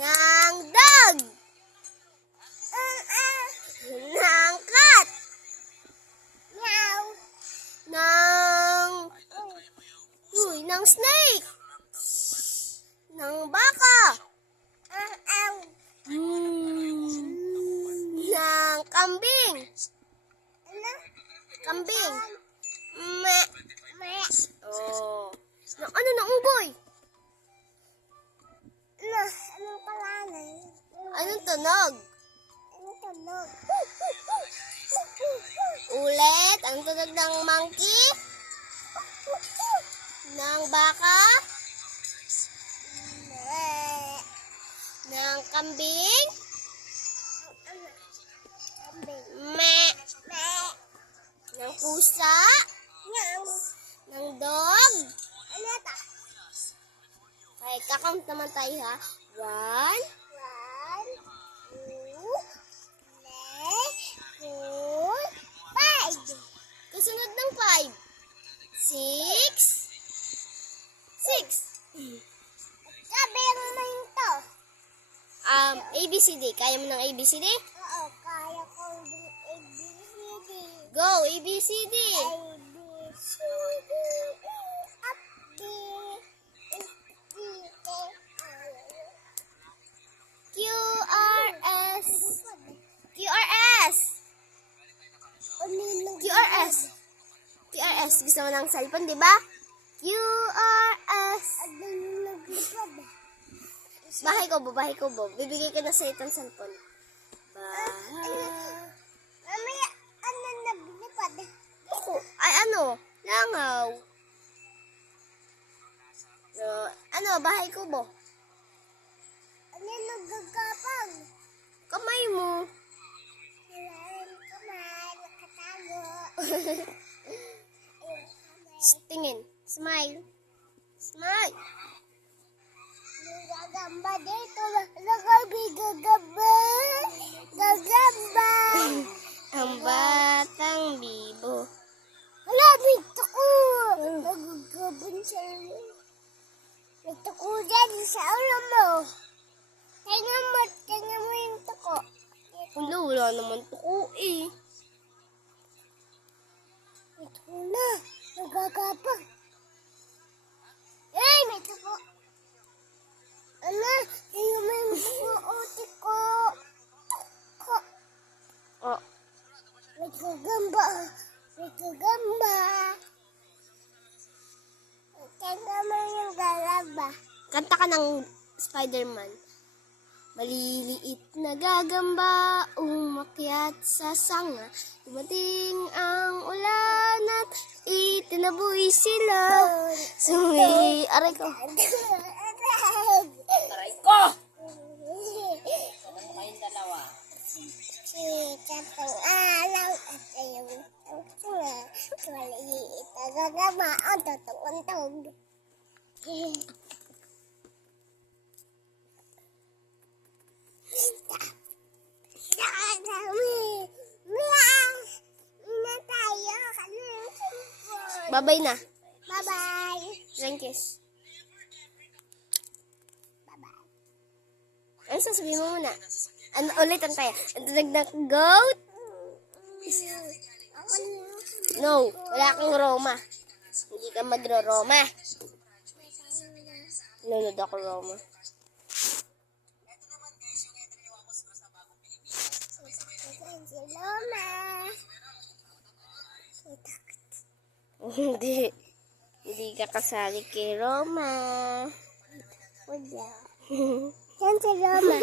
ng dog, ng cat, ng snake, ng baka, ng kambing, oh, ng unggoy, Anong pangalan? anong tunog? Anong tunog? Ulit, ang tunog ng monkey, ng baka, ng kambing, ng pusa, ng dog. Okay, kakount naman tayo ha. 1, 2, 3, 4, 5. kasunod ng 5, 6. Sabi mo ito. ABCD. Kaya mo ng ABCD? Oo, kaya kong ABCD. Go, ABCD. ABCD, up, D, E, F, QRS. QRS. QRS. QRS. Gusto mo ng cellphone, di ba? QRS. Bahay ko, Bob. Bibigay ko na sa itong cellphone. Mamaya, ano naglipad? Ay, ano? Langaw. So, bahay ko, Bo. Ano nagagapang? Kamay mo. Kamay, nakatago. Tingin. Smile. Smile. Gagamba dito. Nagabi gagamba. Gagamba. Ang batang bibo. Hala, dito ko. Nagagaban siya. Dito ko dyan sa ulo mo. Tingnan mo yung tuko. Wala naman tuko eh. Ito ko na. Nagagapang. Ay, may tuko. Ano? Tingnan mo yung tuko. Tiko. Tuko. Oh, May gagamba. May gagamba. Tingnan mo yung gagamba. kanta ka ng Spider-Man. Maliliit na gagamba, umakyat sa sanga. Dumating ang ulan at itinaboy sila. Aray ko. Aray ko! Ano mo kayong dalawa? Si Katong Alaw at ayong tungtunga. Maliit na gagamba ang tutong-untog. Babay na. Bye-bye. Frankis. Bye-bye. Ano sasabihin mo muna? Ano ulitan tayo? Ang tunog ng goat? No, wala kang Roma. Hindi ka magro-Roma. Nunod ako Roma. Si Loma. Hindi. Hindi ka kasali kay Roma. Wala. Yan si Loma.